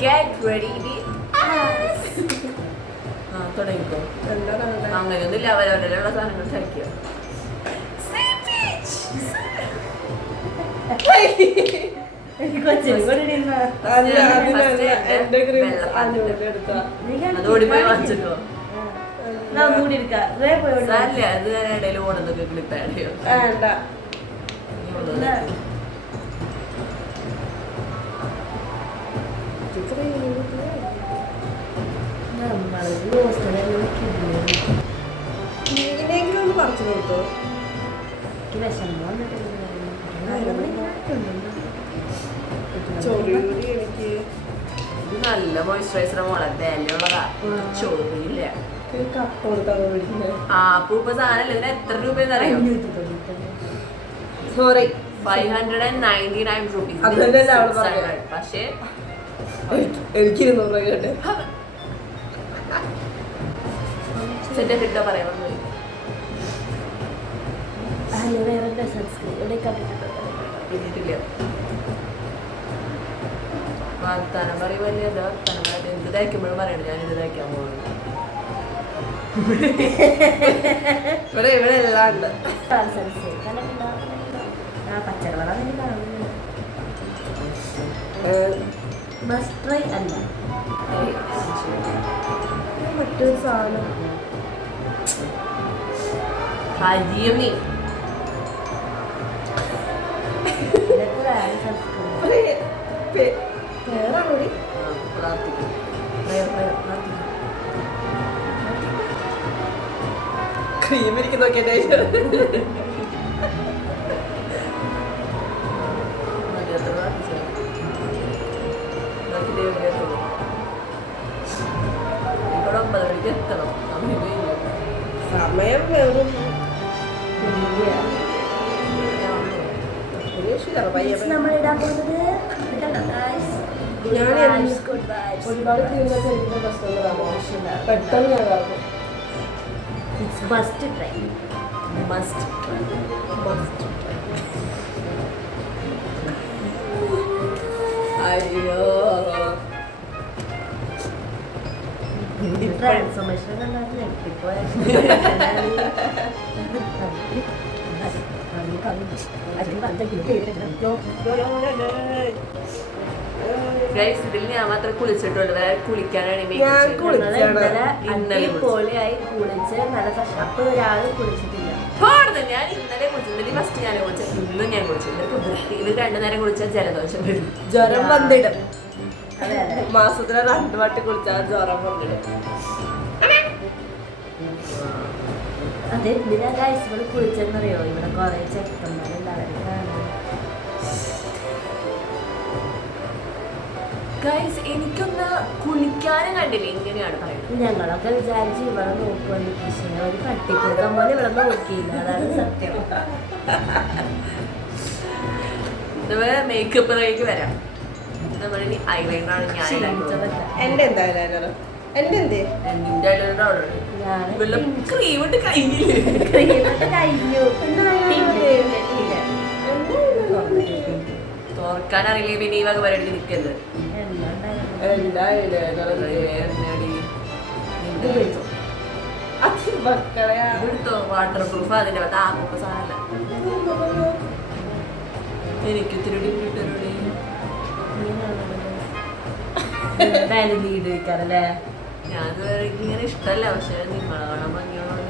Get ready with us. തുടങ്ങിക്കോ. അങ്ങനെയൊന്നുമില്ല, അവരവരുടെ സാധനങ്ങൾ കഴിക്കുക. അതോടിപ്പോയി വാങ്ങിച്ചിട്ടോ. അത് ഇടയിൽ ഓടുന്നൊക്കെ ക്ലിപ്പ് ആഡ് ചെയ്യും. ഒന്ന് പറിച്ചു കൊടുത്തോ. എനിക്ക് നല്ല മോയ്സ്ചറൈസർ മോളെ വിലയുള്ളതാ. ചോറിയില്ല പൂപ്പ സാധനല്ല. ഇതിന് എത്ര രൂപയെന്ന് അറിയോ? Sorry 599 rupees. പക്ഷേ എനിക്ക് 200 രൂപ കേട്ടെ. കിട്ടോ പറയാൻ വർത്താനം പറയുമല്ലേ. വർത്താനം പറയാൻ എന്ത് തയ്ക്കുമ്പോഴും പറയണം ഞാൻ ഇത് തയ്ക്കാൻ പോകുന്നു. ഇവിടെ എല്ലാം ഉണ്ട്. മറ്റൊരു സാധനം കരിയമീൻ. ക്രീമിരിക്ക് നോക്കിയാ സമയം വെറും നമ്മളിടാൻ പോകുന്നത് ഒരുപാട് പെട്ടെന്ന് ഞാൻ കാണും. Must try. അയ്യോ ട്രാൻസ്ഫോർമേഷൻ ഇതിൽ ഞാൻ മാത്രം കുളിച്ചിട്ടുള്ളൂ. വേറെ കുളിക്കാനാണ് അടിപൊളിയായി കുളിച്ച് നല്ല ഫ്രഷ്. അപ്പൊ ഒരാള് കുളിച്ചിട്ടില്ല. ഞാൻ ഇന്നലെ കുളിച്ചു. ഫസ്റ്റ് ഞാൻ കുളിച്ചു. ഇന്നും ഞാൻ കുളിച്ചു. ഇത് 2 നേരം കുളിച്ചാൽ ജലദോഷം വരും. ജ്വരം വന്നിടും. മാസത്തിലെ 2 വട്ടം കുളിച്ചാൽ ജ്വരം വന്നിടും. അതെന്തിനാ ഗൈസ് ഇവിടെ കുളിച്ചെന്നറിയോ? ഇവിടെ കുറെ ചെക്കന്മാരുണ്ടാവും. എനിക്കൊന്ന് കുളിക്കാനും കണ്ടില്ല. ഇങ്ങനെയാണ് പറയുന്നത്. ഞങ്ങളൊക്കെ വിചാരിച്ച് ഇവിടെ നോക്കുവാണ്. പക്ഷേ ഒരു പട്ടിക്കൂട്ടം പോലെ ഇവിടെ നോക്കിയില്ല. അതാണ് സത്യം. മേക്കപ്പിലേക്ക് വരാം. നമ്മളിനി ഐലൈനറാണ് ഞാൻ. എന്റെ എന്താ ഐലൈനർ? എന്റെ എന്തേ നിന്റെ ഐലൈനർ അവിടെ ക്രീം ഇട്ട് കഴിഞ്ഞില്ലേ? തുറക്കാൻ അറിയില്ലേ പിന്നെ ഈ വക പരിപാടി നിൽക്കരുത്. എടുത്തോ വാട്ടർ പ്രൂഫ്. അതിന്റെ താപ്പ സാധനല്ല. എനിക്ക് ഇത്തിരി നീടിരിക്കാറല്ലേ? ഞാൻ ഇങ്ങനെ ഇഷ്ടല്ല. പക്ഷെ നിങ്ങളെ കാണാൻ ഭംഗിയോട്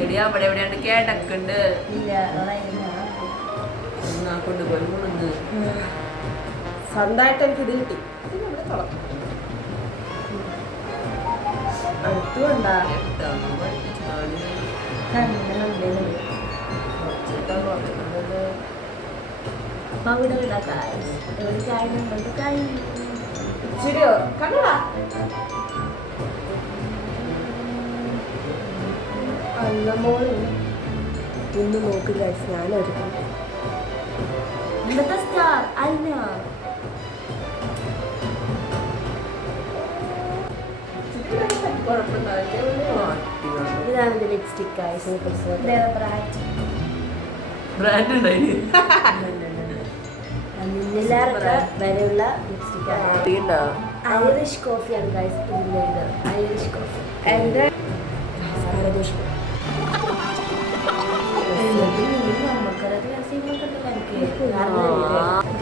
എടി അവിടെ എവിടെയാണ്ട് കേട്ടക്കുണ്ട്. കൊണ്ടുപോയി കൊണ്ടുവന്ന് സ്വന്തമായിട്ട് എനിക്ക് ഇത് കിട്ടി. അടുത്തുകൊണ്ടാ ശരിയോ കണ്ടടാ. അന്നമോള് ഇന്ന് നോക്കില്ല. ഞാനെടുക്കും. ഇതാണ് ലിപ്സ്റ്റിക് ആയി സൂപ്പർ ബ്രാൻഡ് ഉണ്ടായി മിന്നിലാറൊക്കെ വിലയുള്ള ലിപ്സ്റ്റിക്കാണ്. ഐറിഷ് കോഫിയാണ് ഗൈസ് ഇതിൻ്റെ ഇത്. ഐറിഷ് കോഫി എന്റെ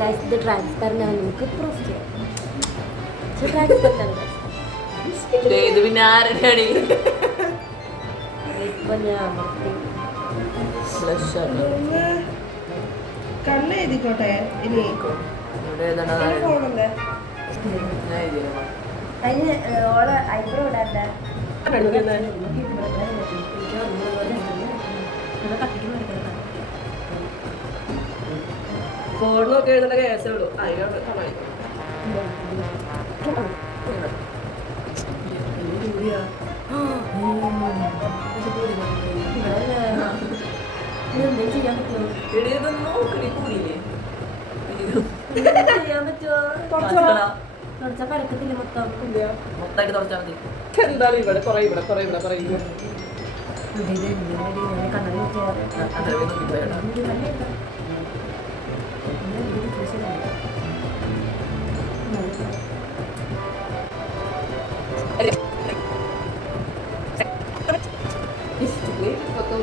ഗൈസ് ഇത് ട്രാൻസ്പെറൻ്റ് ആണ്, നമുക്ക് പ്രൂഫ് ചെയ്യാം. ട്രാൻസ്പെറൻ്റ് ആണ് ഇത് പിന്നെ ആരുടെയാണ് ഇപ്പം ഞാൻ അമർത്തി. ഫ്ലഷ് ആണ് കണ്ണ് എഴുതിക്കോട്ടെ ഇനി ഇവിടെ ഏതാണ് ഫോണല്ലേ ഞാൻ എഴുതിയില്ല. അതിന് ഓളെ ഐബ്രോ ഇടാല്ല. ഫോൺ നോക്കി എഴുതുന്ന കേസേ ഉള്ളൂ. അതിനോട് ഇതെന്തെങ്കിലും ചെയ്യാൻ പറ്റുമോ? ചെയ്യാൻ പറ്റുമോ? തുടച്ചാൽ പരക്കത്തില്ല മൊത്തം. മൊത്തമായിട്ട് തുടച്ചാൽ മതി. എന്താണ് ഇവിടെ കുറെ ഇവിടെ കുറെ ഇവിടെ കുറെ ഇവിടെ കണ്ണാടി നോക്കിയാൽ അന്നേരം പോയി നോക്കി പോയാലോ.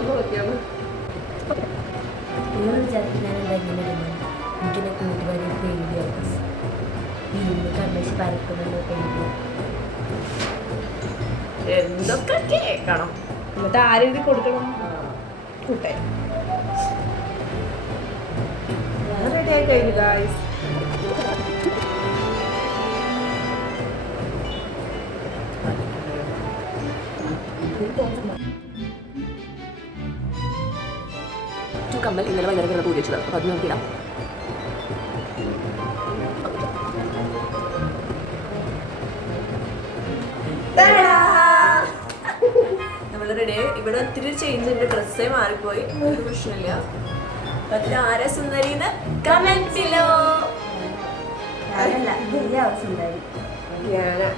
നോക്കിയാണ് നിങ്ങൾ വിചാരിക്കും ഞാൻ എന്താ ഇങ്ങനെ ഇടുന്നത്? എനിക്കെന്നെ കൂട്ടുകാരി പേടിയാണ്. ഇന്ന് കണ്ണേശ് പരക്കുന്നുണ്ട് പേടി. എന്തൊക്കെ കേക്കണം. എന്നിട്ട് ആരെഴുതി കൊടുക്കണം കൂട്ടെ. റെഡി ആയി കഴിഞ്ഞു ഗായ്സ്. കമ്മൽ ഇന്നലെ വൈകുന്നേരം പൂജ വെച്ചതാണ്. അപ്പം അത് നോക്കിയിടാം. നമ്മൾ റെഡി. ഇവിടെ ഒത്തിരി ചേഞ്ച് ഉണ്ട്. ഡ്രസ്സേ മാറിപ്പോയി. ഒരു പ്രശ്നമില്ല. അതിൽ ആരെ സുന്ദരിന്ന് കമന്റ്സിലോ. അതല്ല വലിയ ആവശ്യം ഉണ്ടായി. ഞാനാ